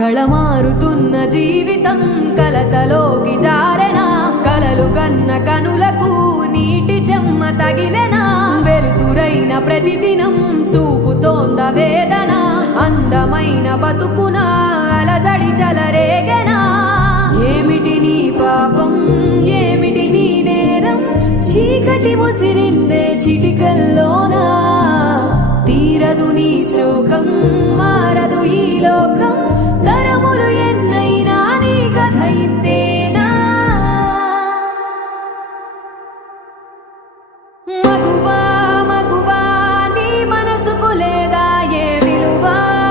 కళమారుతున్న జీవితం కలతలోకి జారెనా కలలు కన్న కనులకు నీటి చెమ్మ తగిలెనా వెలుతురైన ప్రతిదినం చూపుతోంద వేదన అందమైన బతుకున అలజడి చలరేగెనా ఏమిటి నీ పాపం ఏమిటి నీ నేరం చీకటి ముసిరిందే చిటికల్లోనా తీరదు నీ శోకం మారదు ఈ లోకం